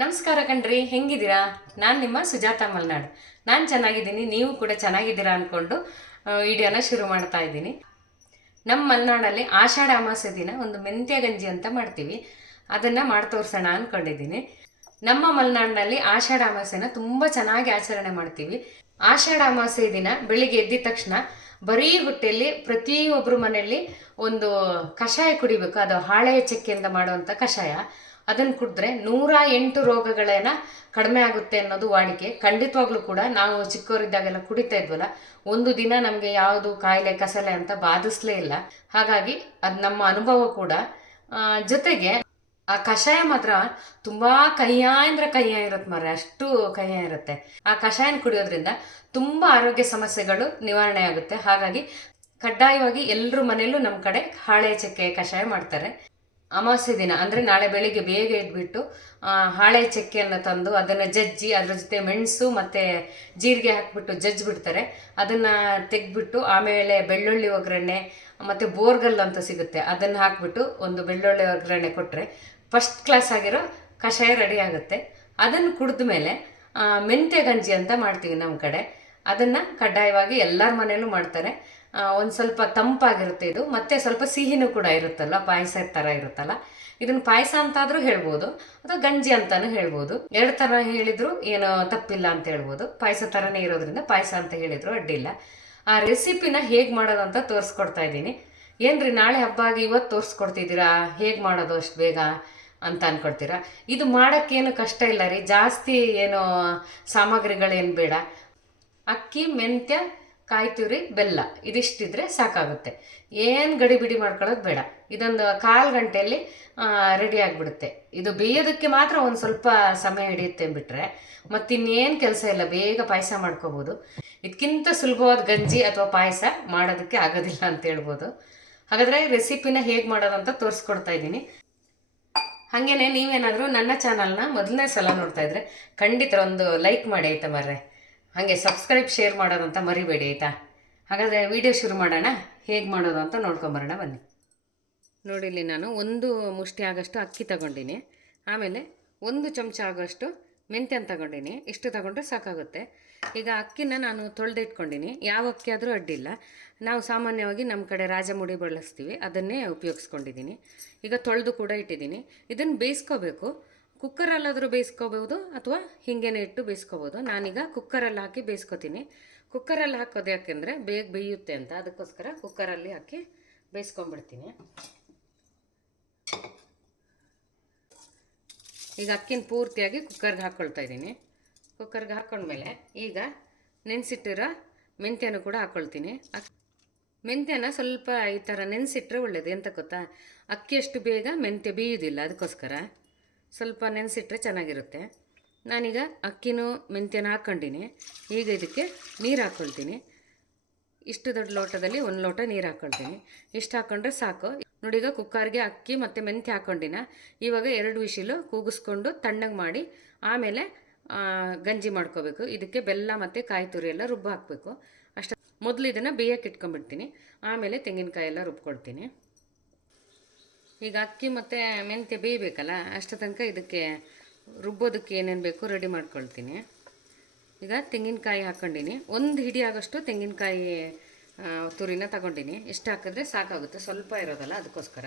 ನಮಸ್ಕಾರ ಕಣ್ರಿ, ಹೆಂಗಿದ್ದೀರಾ? ನಾನು ನಿಮ್ಮ ಸುಜಾತ ಮಲ್ನಾಡ್. ನಾನು ಚೆನ್ನಾಗಿದ್ದೀನಿ, ನೀವು ಕೂಡ ಚೆನ್ನಾಗಿದ್ದೀರಾ ಅಂದ್ಕೊಂಡು ವಿಡಿಯೋನ ಶುರು ಮಾಡ್ತಾ ಇದ್ದೀನಿ. ನಮ್ಮ ಮಲೆನಾಡಲ್ಲಿ ಆಷಾಢ ಅಮಾಸ್ಯ ದಿನ ಒಂದು ಮೆಂತ್ಯ ಗಂಜಿ ಅಂತ ಮಾಡ್ತೀವಿ. ಅದನ್ನು ಮಾಡಿ ತೋರಿಸೋಣ ಅಂದ್ಕೊಂಡಿದ್ದೀನಿ ನಮ್ಮ ಮಲೆನಾಡಿನಲ್ಲಿ ಆಷಾಢ ಅಮಾಸ್ಯನ ತುಂಬ ಚೆನ್ನಾಗಿ ಆಚರಣೆ ಮಾಡ್ತೀವಿ. ಆಷಾಢ ಅಮಾವಾಸ್ಯೆ ದಿನ ಬೆಳಿಗ್ಗೆ ಎದ್ದಿದ ತಕ್ಷಣ ಬರೀ ಹೊಟ್ಟೆಯಲ್ಲಿ ಪ್ರತಿಯೊಬ್ಬರು ಮನೆಯಲ್ಲಿ ಒಂದು ಕಷಾಯ ಕುಡಿಬೇಕು, ಅದು ಹಾಳೆಯ ಚಕ್ಕೆಯಿಂದ ಮಾಡುವಂಥ ಕಷಾಯ. ಅದನ್ನು ಕುಡಿದ್ರೆ ನೂರ ಎಂಟು ರೋಗಗಳೇನ ಕಡಿಮೆ ಆಗುತ್ತೆ ಅನ್ನೋದು ವಾಡಿಕೆ. ಖಂಡಿತವಾಗ್ಲೂ ಕೂಡ ನಾವು ಚಿಕ್ಕವರಿದ್ದಾಗೆಲ್ಲ ಕುಡಿತಾ ಇದ್ವಲ್ಲ, ಒಂದು ದಿನ ನಮಗೆ ಯಾವುದು ಕಾಯಿಲೆ, ಕಸಲೆ ಅಂತ ಬಾಧಿಸ್ಲೇ ಇಲ್ಲ. ಹಾಗಾಗಿ ಅದು ನಮ್ಮ ಅನುಭವ ಕೂಡ ಜೊತೆಗೆ ಆ ಕಷಾಯ ಮಾತ್ರ ತುಂಬಾ ಕಹಿಯ ಅಂದ್ರೆ ಇರುತ್ತೆ ಮಾರ್ರೆ, ಅಷ್ಟು ಕಹಿಯ ಇರುತ್ತೆ. ಆ ಕಷಾಯನ ಕುಡಿಯೋದ್ರಿಂದ ತುಂಬಾ ಆರೋಗ್ಯ ಸಮಸ್ಯೆಗಳು ನಿವಾರಣೆ ಆಗುತ್ತೆ. ಹಾಗಾಗಿ ಕಡ್ಡಾಯವಾಗಿ ಎಲ್ಲರೂ ಮನೆಯಲ್ಲೂ ನಮ್ಮ ಕಡೆ ಹಾಳೆ ಚಕ್ಕೆ ಕಷಾಯ ಮಾಡ್ತಾರೆ. ಅಮಾವಾಸ್ಯೆ ದಿನ, ಅಂದರೆ ನಾಳೆ ಬೆಳಿಗ್ಗೆ ಬೇಗ ಎದ್ಬಿಟ್ಟು ಹಾಳೆ ಚಕ್ಕೆಯನ್ನು ತಂದು ಅದನ್ನು ಜಜ್ಜಿ, ಅದ್ರ ಜೊತೆ ಮೆಣಸು ಮತ್ತು ಜೀರಿಗೆ ಹಾಕಿಬಿಟ್ಟು ಜಜ್ಜಿಬಿಡ್ತಾರೆ. ಅದನ್ನು ತೆಗೆದ್ಬಿಟ್ಟು ಆಮೇಲೆ ಬೆಳ್ಳುಳ್ಳಿ ಒಗ್ಗರಣೆ ಮತ್ತು ಬೋರ್ಗಲ್ ಅಂತ ಸಿಗುತ್ತೆ, ಅದನ್ನು ಹಾಕಿಬಿಟ್ಟು ಒಂದು ಬೆಳ್ಳುಳ್ಳಿ ಒಗ್ಗರಣೆ ಕೊಟ್ಟರೆ ಫಸ್ಟ್ ಕ್ಲಾಸ್ ಆಗಿರೋ ಕಷಾಯ ರೆಡಿ ಆಗುತ್ತೆ. ಅದನ್ನು ಕುಡಿದ ಮೇಲೆ ಮೆಂತ್ಯ ಗಂಜಿ ಅಂತ ಮಾಡ್ತೀವಿ ನಮ್ಮ ಕಡೆ. ಅದನ್ನು ಕಡ್ಡಾಯವಾಗಿ ಎಲ್ಲರ ಮನೆಯಲ್ಲೂ ಮಾಡ್ತಾರೆ. ಒಂದು ಸ್ವಲ್ಪ ತಂಪಾಗಿರುತ್ತೆ ಇದು. ಮತ್ತು ಸ್ವಲ್ಪ ಸಿಹಿನೂ ಕೂಡ ಇರುತ್ತಲ್ಲ, ಪಾಯಸ ಥರ ಇರುತ್ತಲ್ಲ. ಇದನ್ನು ಪಾಯಸ ಅಂತಾದರೂ ಹೇಳ್ಬೋದು, ಅಥವಾ ಗಂಜಿ ಅಂತಲೂ ಹೇಳ್ಬೋದು. ಎರಡು ಥರ ಹೇಳಿದ್ರು ಏನೋ ತಪ್ಪಿಲ್ಲ ಅಂತ ಹೇಳ್ಬೋದು. ಪಾಯಸ ಥರನೇ ಇರೋದ್ರಿಂದ ಪಾಯಸ ಅಂತ ಹೇಳಿದ್ರು, ಅಡ್ಡಿಲ್ಲ. ಆ ರೆಸಿಪಿನ ಹೇಗೆ ಮಾಡೋದು ಅಂತ ತೋರಿಸ್ಕೊಡ್ತಾ ಇದ್ದೀನಿ. ಏನ್ರಿ, ನಾಳೆ ಹಬ್ಬ ಆಗಿ ಇವತ್ತು ತೋರಿಸ್ಕೊಡ್ತಿದ್ದೀರಾ? ಹೇಗೆ ಮಾಡೋದು ಅಷ್ಟು ಬೇಗ ಅಂತ ಅನ್ಕೊಳ್ತೀರಾ? ಇದು ಮಾಡೋಕ್ಕೇನು ಕಷ್ಟ ಇಲ್ಲ ರೀ. ಜಾಸ್ತಿ ಏನು ಸಾಮಗ್ರಿಗಳೇನು ಬೇಡ. ಅಕ್ಕಿ, ಮೆಂತ್ಯ ಕಾಯಿ ತುರಿ ಬೆಲ್ಲ. ಇದಿಷ್ಟಿದ್ರೆ ಸಾಕಾಗುತ್ತೆ. ಏನು ಗಡಿಬಿಡಿ ಮಾಡ್ಕೊಳ್ಳೋದು ಬೇಡ. ಇದೊಂದು ಕಾಲು ಗಂಟೆಯಲ್ಲಿ ರೆಡಿ ಆಗಿಬಿಡುತ್ತೆ. ಇದು ಬೇಯೋದಕ್ಕೆ ಮಾತ್ರ ಒಂದು ಸ್ವಲ್ಪ ಸಮಯ ಹಿಡಿಯುತ್ತೆ ಬಿಟ್ಟರೆ ಮತ್ತಿನ್ನೇನು ಕೆಲಸ ಇಲ್ಲ, ಬೇಗ ಪಾಯಸ ಮಾಡ್ಕೋಬೋದು. ಇದಕ್ಕಿಂತ ಸುಲಭವಾದ ಗಂಜಿ ಅಥವಾ ಪಾಯಸ ಮಾಡೋದಕ್ಕೆ ಆಗೋದಿಲ್ಲ ಅಂತ ಹೇಳ್ಬೋದು. ಹಾಗಾದರೆ ರೆಸಿಪಿನ ಹೇಗೆ ಮಾಡೋದು ಅಂತ ತೋರಿಸ್ಕೊಡ್ತಾ ಇದ್ದೀನಿ. ಹಾಗೇನೆ ನೀವೇನಾದರೂ ನನ್ನ ಚಾನಲ್ನ ಮೊದಲನೇ ಸಲ ನೋಡ್ತಾ ಇದ್ರೆ ಖಂಡಿತ ಒಂದು ಲೈಕ್ ಮಾಡಿ ಆಯ್ತಾ ಮರ್ರೆ? ಹಾಗೆ ಸಬ್ಸ್ಕ್ರೈಬ್ ಶೇರ್ ಮಾಡೋದಂತ ಮರಿಬೇಡಿ, ಆಯಿತಾ? ಹಾಗಾದರೆ ವಿಡಿಯೋ ಶುರು ಮಾಡೋಣ. ಹೇಗೆ ಮಾಡೋದು ಅಂತ ನೋಡ್ಕೊಂಬರೋಣ ಬನ್ನಿ. ನೋಡಿ, ಇಲ್ಲಿ ನಾನು ಒಂದು ಮುಷ್ಟಿ ಆಗೋಷ್ಟು ಅಕ್ಕಿ ತಗೊಂಡಿನಿ. ಆಮೇಲೆ ಒಂದು ಚಮಚ ಆಗೋಷ್ಟು ಮೆಂತ್ಯನ ತಗೊಂಡಿನಿ. ಇಷ್ಟು ತಗೊಂಡ್ರೆ ಸಾಕಾಗುತ್ತೆ. ಈಗ ಅಕ್ಕಿನ ನಾನು ತೊಳೆದಿಟ್ಕೊಂಡಿನಿ. ಯಾವ ಅಕ್ಕಿ ಆದರೂ ಅಡ್ಡಿಲ್ಲ. ನಾವು ಸಾಮಾನ್ಯವಾಗಿ ನಮ್ಮ ಕಡೆ ರಾಜಮುಡಿ ಬಳಸ್ತೀವಿ. ಅದನ್ನೇ ಉಪಯೋಗಿಸ್ಕೊಂಡಿದ್ದೀನಿ ಈಗ ತೊಳೆದು ಕೂಡ ಇಟ್ಟಿದ್ದೀನಿ ಇದನ್ನು ಬೇಯಿಸ್ಕೋಬೇಕು. ಕುಕ್ಕರಲ್ಲಾದರೂ ಬೇಯಿಸ್ಕೋಬೋದು ಅಥವಾ ಹಿಂಗೇನೆ ಇಟ್ಟು ಬೇಯಿಸ್ಕೋಬೋದು. ನಾನೀಗ ಕುಕ್ಕರಲ್ಲಿ ಹಾಕಿ ಬೇಯಿಸ್ಕೋತೀನಿ. ಕುಕ್ಕರಲ್ಲಿ ಹಾಕೋದು ಯಾಕೆಂದರೆ ಬೇಗ ಬೇಯುತ್ತೆ ಅಂತ. ಅದಕ್ಕೋಸ್ಕರ ಕುಕ್ಕರಲ್ಲಿ ಹಾಕಿ ಬೇಯಿಸ್ಕೊಂಬಿಡ್ತೀನಿ ಈಗ ಅಕ್ಕಿನ ಪೂರ್ತಿಯಾಗಿ ಕುಕ್ಕರ್ಗೆ ಹಾಕ್ಕೊಳ್ತಾ ಇದ್ದೀನಿ. ಕುಕ್ಕರ್ಗೆ ಹಾಕ್ಕೊಂಡ್ಮೇಲೆ ಈಗ ನೆನೆಸಿಟ್ಟಿರೋ ಮೆಂತ್ಯನೂ ಕೂಡ ಹಾಕ್ಕೊಳ್ತೀನಿ ಅಕ್ ಮೆಂತ್ಯನ ಸ್ವಲ್ಪ ಈ ಥರ ನೆನೆಸಿಟ್ರೆ ಒಳ್ಳೇದು. ಎಂತ ಗೊತ್ತಾ? ಅಕ್ಕಿ ಅಷ್ಟು ಬೇಗ ಮೆಂತ್ಯ ಬೇಯೋದಿಲ್ಲ. ಅದಕ್ಕೋಸ್ಕರ ಸ್ವಲ್ಪ ನೆನೆಸಿಟ್ರೆ ಚೆನ್ನಾಗಿರುತ್ತೆ. ನಾನೀಗ ಅಕ್ಕಿನೂ ಮೆಂತ್ಯನ ಹಾಕ್ಕೊಂಡಿನಿ. ಈಗ ಇದಕ್ಕೆ ನೀರು ಹಾಕ್ಕೊಳ್ತೀನಿ ಇಷ್ಟು ದೊಡ್ಡ ಲೋಟದಲ್ಲಿ ಒಂದು ಲೋಟ ನೀರು ಹಾಕ್ಕೊಳ್ತೀನಿ ಇಷ್ಟು ಹಾಕ್ಕೊಂಡ್ರೆ ಸಾಕು. ನೋಡಿ ಈಗ ಕುಕ್ಕರ್ಗೆ ಅಕ್ಕಿ ಮತ್ತು ಮೆಂತ್ಯ ಹಾಕ್ಕೊಂಡಿನ ಇವಾಗ ಎರಡು ವಿಶಿಲು ಕೂಗಿಸ್ಕೊಂಡು ತಣ್ಣಗೆ ಮಾಡಿ ಆಮೇಲೆ ಗಂಜಿ ಮಾಡ್ಕೋಬೇಕು. ಇದಕ್ಕೆ ಬೆಲ್ಲ ಮತ್ತು ಕಾಯಿ ತುರಿ ಎಲ್ಲ ರುಬ್ಬ ಹಾಕಬೇಕು ಅಷ್ಟು. ಮೊದಲು ಇದನ್ನು ಬೇಯಕ್ಕೆ ಇಟ್ಕೊಂಡ್ಬಿಡ್ತೀನಿ. ಆಮೇಲೆ ತೆಂಗಿನಕಾಯಿ ಎಲ್ಲ ರುಬ್ಕೊಳ್ತೀನಿ. ಈಗ ಅಕ್ಕಿ ಮತ್ತು ಮೆಂತ್ಯ ಬೇಯಬೇಕಲ್ಲ, ಅಷ್ಟು ತನಕ ಇದಕ್ಕೆ ರುಬ್ಬೋದಕ್ಕೆ ಏನೇನು ಬೇಕು ರೆಡಿ ಮಾಡ್ಕೊಳ್ತೀನಿ. ಈಗ ತೆಂಗಿನಕಾಯಿ ಹಾಕ್ಕೊಂಡಿನಿ ಒಂದು ಹಿಡಿ ಆಗೋಷ್ಟು ತೆಂಗಿನಕಾಯಿ ತುರಿನ ತಗೊಂಡಿನಿ. ಎಷ್ಟು ಹಾಕಿದ್ರೆ ಸಾಕಾಗುತ್ತೆ, ಸ್ವಲ್ಪ ಇರೋದಲ್ಲ ಅದಕ್ಕೋಸ್ಕರ.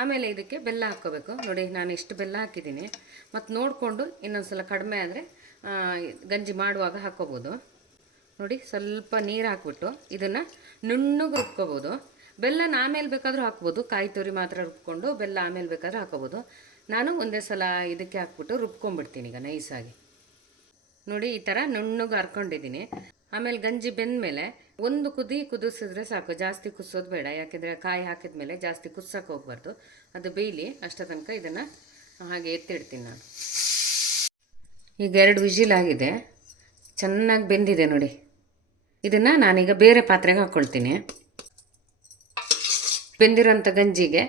ಆಮೇಲೆ ಇದಕ್ಕೆ ಬೆಲ್ಲ ಹಾಕ್ಕೋಬೇಕು. ನೋಡಿ, ನಾನು ಇಷ್ಟು ಬೆಲ್ಲ ಹಾಕಿದ್ದೀನಿ. ಮತ್ತು ನೋಡಿಕೊಂಡು ಇನ್ನೊಂದು ಸಲ ಕಡಿಮೆ ಆದರೆ ಗಂಜಿ ಮಾಡುವಾಗ ಹಾಕ್ಕೋಬೋದು. ನೋಡಿ, ಸ್ವಲ್ಪ ನೀರು ಹಾಕ್ಬಿಟ್ಟು ಇದನ್ನು ನುಣ್ಣಗೆ ರುಬ್ಕೋಬೋದು. ಬೆಲ್ಲನ ಆಮೇಲೆ ಬೇಕಾದರೂ ಹಾಕ್ಬೋದು. ಕಾಯಿ ತುರಿ ಮಾತ್ರ ರುಬ್ಕೊಂಡು ಬೆಲ್ಲ ಆಮೇಲೆ ಬೇಕಾದರೂ ಹಾಕೋಬೋದು. ನಾನು ಒಂದೇ ಸಲ ಇದಕ್ಕೆ ಹಾಕ್ಬಿಟ್ಟು ರುಬ್ಕೊಂಡ್ಬಿಡ್ತೀನಿ ಈಗ ನೈಸಾಗಿ. ನೋಡಿ, ಈ ಥರ ನುಣ್ಣಗೆ ಹರ್ಕೊಂಡಿದ್ದೀನಿ. ಆಮೇಲೆ ಗಂಜಿ ಬೆಂದಮೇಲೆ ಒಂದು ಕುದಿ ಕುದಿಸಿದ್ರೆ ಸಾಕು. ಜಾಸ್ತಿ ಕುದಿಸೋದು ಬೇಡ. ಯಾಕೆಂದರೆ ಕಾಯಿ ಹಾಕಿದ ಮೇಲೆ ಜಾಸ್ತಿ ಕುದಿಸೋಕೆ ಹೋಗ್ಬಾರ್ದು. ಅದು ಬೇಯಲಿ. ಅಷ್ಟ ತನಕ ಇದನ್ನು ಹಾಗೆ ಎತ್ತಿಡ್ತೀನಿ ನಾನು. ಈಗ ಎರಡು ವಿಜಿಲ್ ಆಗಿದೆ. ಚೆನ್ನಾಗಿ ಬೆಂದಿದೆ ನೋಡಿ. ಇದನ್ನು ನಾನೀಗ ಬೇರೆ ಪಾತ್ರೆಗೆ ಹಾಕ್ಕೊಳ್ತೀನಿ ಬೆಂದಿರೋಂಥ ಗಂಜಿಗೆ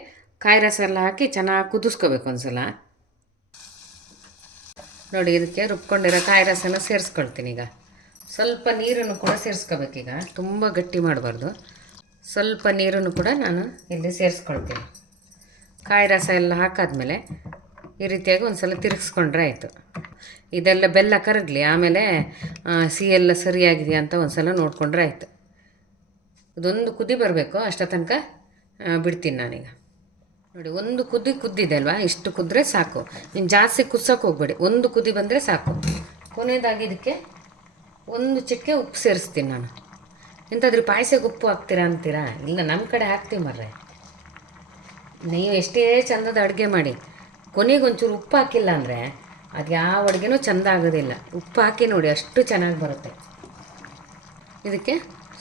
ಕಾಯಿ ರಸ ಎಲ್ಲ ಹಾಕಿ ಚೆನ್ನಾಗಿ ಕುದಿಸ್ಕೋಬೇಕು ಒಂದ್ಸಲ. ನೋಡಿ, ಇದಕ್ಕೆ ರುಬ್ಕೊಂಡಿರೋ ಕಾಯಿ ರಸನ ಸೇರಿಸ್ಕೊಳ್ತೀನಿ ಈಗ. ಸ್ವಲ್ಪ ನೀರನ್ನು ಕೂಡ ಸೇರಿಸ್ಕೋಬೇಕೀಗ ತುಂಬ ಗಟ್ಟಿ ಮಾಡಬಾರ್ದು. ಸ್ವಲ್ಪ ನೀರನ್ನು ಕೂಡ ನಾನು ಇಲ್ಲಿ ಸೇರಿಸ್ಕೊಳ್ತೀನಿ. ಕಾಯಿ ರಸ ಎಲ್ಲ ಹಾಕಾದ್ಮೇಲೆ ಈ ರೀತಿಯಾಗಿ ಒಂದು ಸಲ ತಿರುಗಿಸ್ಕೊಂಡ್ರೆ ಆಯಿತು. ಇದೆಲ್ಲ ಬೆಲ್ಲ ಕರಗಲಿ, ಆಮೇಲೆ ಸಿಹಿ ಎಲ್ಲ ಸರಿಯಾಗಿದೆಯಾ ಅಂತ ಒಂದು ಸಲ ನೋಡಿಕೊಂಡ್ರೆ ಆಯಿತು. ಇದೊಂದು ಕುದಿ ಬರಬೇಕು ಅಷ್ಟ ತನಕ. ಬಿಡ್ತೀನಿ ನಾನೀಗ. ನೋಡಿ, ಒಂದು ಕುದಿ ಕುದ್ದಿದೆ ಅಲ್ವಾ? ಇಷ್ಟು ಕುದ್ರೆ ಸಾಕು. ನೀನು ಜಾಸ್ತಿ ಕುದ್ಸೋಕೆ ಹೋಗ್ಬೇಡಿ. ಒಂದು ಕುದಿ ಬಂದರೆ ಸಾಕು. ಕೊನೆಯದಾಗಿ ಇದಕ್ಕೆ ಒಂದು ಚಿಟಿಕೆ ಉಪ್ಪು ಸೇರಿಸ್ತೀನಿ ನಾನು. ಎಂತಾದ್ರೂ ಪಾಯಸಕ್ಕೆ ಉಪ್ಪು ಹಾಕ್ತೀರಾ ಅಂತೀರಾ? ಇಲ್ಲ ನಮ್ಮ ಕಡೆ ಹಾಕ್ತೀವಿ ಮರ್ರೆ. ನೀವು ಎಷ್ಟೇ ಚಂದದ ಅಡುಗೆ ಮಾಡಿ. ಕೊನೆಗೆ ಒಂಚೂರು ಉಪ್ಪು ಹಾಕಿಲ್ಲ ಅಂದರೆ ಅದು ಯಾವ ಅಡುಗೆನೂ ಚಂದ ಆಗೋದಿಲ್ಲ. ಉಪ್ಪು ಹಾಕಿ ನೋಡಿ, ಅಷ್ಟು ಚೆನ್ನಾಗಿ ಬರುತ್ತೆ. ಇದಕ್ಕೆ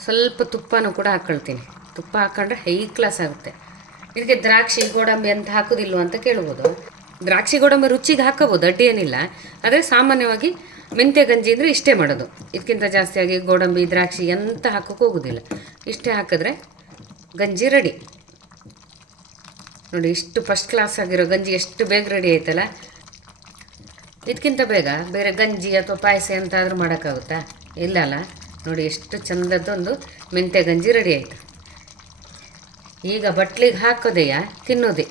ಸ್ವಲ್ಪ ತುಪ್ಪನೂ ಕೂಡ ಹಾಕ್ಕೊಳ್ತೀನಿ ತುಪ್ಪ ಹಾಕೊಂಡ್ರೆ ಹೈ ಕ್ಲಾಸ್ ಆಗುತ್ತೆ. ಇದಕ್ಕೆ ದ್ರಾಕ್ಷಿ, ಗೋಡಂಬಿ ಅಂತ ಹಾಕೋದಿಲ್ವ ಅಂತ ಕೇಳ್ಬೋದು. ದ್ರಾಕ್ಷಿ, ಗೋಡಂಬಿ ರುಚಿಗೆ ಹಾಕೋಬೋದು ಅಡ್ಡಿ ಏನಿಲ್ಲ ಆದರೆ ಸಾಮಾನ್ಯವಾಗಿ ಮೆಂತ್ಯ, ಗಂಜಿ ಅಂದರೆ ಇಷ್ಟೇ ಮಾಡೋದು. ಇದಕ್ಕಿಂತ ಜಾಸ್ತಿಯಾಗಿ ಗೋಡಂಬಿ, ದ್ರಾಕ್ಷಿ ಎಂತ ಹಾಕೋಕೆ ಹೋಗೋದಿಲ್ಲ. ಇಷ್ಟೇ ಹಾಕಿದ್ರೆ ಗಂಜಿ ರೆಡಿ ನೋಡಿ, ಇಷ್ಟು ಫಸ್ಟ್ ಕ್ಲಾಸ್ ಆಗಿರೋ ಗಂಜಿ ಎಷ್ಟು ಬೇಗ ರೆಡಿ ಆಯ್ತಲ್ಲ. ಇದಕ್ಕಿಂತ ಬೇಗ ಬೇರೆ ಗಂಜಿ ಅಥವಾ ಪಾಯಸ ಎಂತಾದರೂ ಮಾಡೋಕ್ಕಾಗುತ್ತಾ? ಇಲ್ಲ ಅಲ್ಲ. ನೋಡಿ, ಎಷ್ಟು ಚಂದದ್ದೊಂದು ಮೆಂತ್ಯ, ಗಂಜಿ ರೆಡಿ ಆಯಿತು. ಈಗ ಬಟ್ಲಿಗೆ ಹಾಕೋದೆಯಾ? ತಿನ್ನೋದೆ.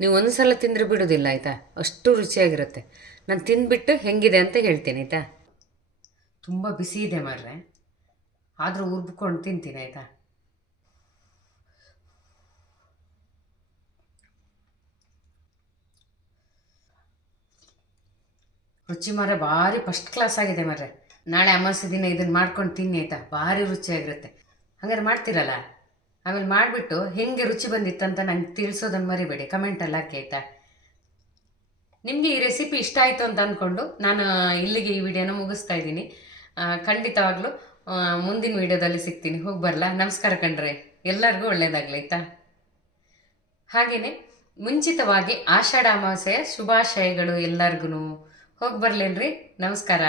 ನೀವು ಒಂದು ಸಲ ತಿಂದರೆ ಬಿಡೋದಿಲ್ಲ, ಆಯಿತಾ? ಅಷ್ಟು ರುಚಿಯಾಗಿರುತ್ತೆ. ನಾನು ತಿಂದ್ಬಿಟ್ಟು ಹೆಂಗಿದೆ ಅಂತ ಹೇಳ್ತೀನಿ, ಆಯಿತಾ? ತುಂಬ ಬಿಸಿ ಇದೆ ಮಾರ್ರೆ. ಆದರೂ ಉರ್ಬ್ಕೊಂಡು ತಿಂತೀನಿ, ಆಯಿತಾ? ರುಚಿ ಮಾರೆ ಭಾರಿ ಫಸ್ಟ್ ಕ್ಲಾಸ್ ಆಗಿದೆ ಮಾರ್ರೆ. ನಾಳೆ ಅಮಾವಾಸ್ಯೆ ದಿನ ಇದನ್ನು ಮಾಡ್ಕೊಂಡು ತಿನ್ನಿ ಆಯಿತಾ? ಭಾರಿ ರುಚಿಯಾಗಿರುತ್ತೆ ಹಂಗಾರೆ ಮಾಡ್ತೀರಲ್ಲ? ಆಮೇಲೆ ಮಾಡಿಬಿಟ್ಟು ಹೆಂಗೆ ರುಚಿ ಬಂದಿತ್ತಂತ ನಂಗೆ ತಿಳಿಸೋದನ್ನು ಮರಿಬೇಡಿ. ಕಮೆಂಟಲ್ಲಿ ಹಾಕಿ ಆಯಿತಾ? ನಿಮಗೆ ಈ ರೆಸಿಪಿ ಇಷ್ಟ ಆಯಿತು ಅಂತ ಅಂದ್ಕೊಂಡು ನಾನು ಇಲ್ಲಿಗೆ ಈ ವಿಡಿಯೋನ ಮುಗಿಸ್ತಾ ಇದ್ದೀನಿ. ಖಂಡಿತವಾಗ್ಲೂ ಮುಂದಿನ ವಿಡಿಯೋದಲ್ಲಿ ಸಿಗ್ತೀನಿ. ಹೋಗಿ ಬರಲ್ಲ ನಮಸ್ಕಾರ ಕಣ್ರೆ. ಎಲ್ಲರಿಗೂ ಒಳ್ಳೆಯದಾಗಲಿ ಆಯಿತಾ? ಹಾಗೆಯೇ ಮುಂಚಿತವಾಗಿ ಆಷಾಢ ಅಮಾವಾಸ್ಯೆಯ ಶುಭಾಶಯಗಳು ಎಲ್ಲರಿಗೂ ಹೋಗಿ ಬರ್ಲೇನ್ರಿ? ನಮಸ್ಕಾರ.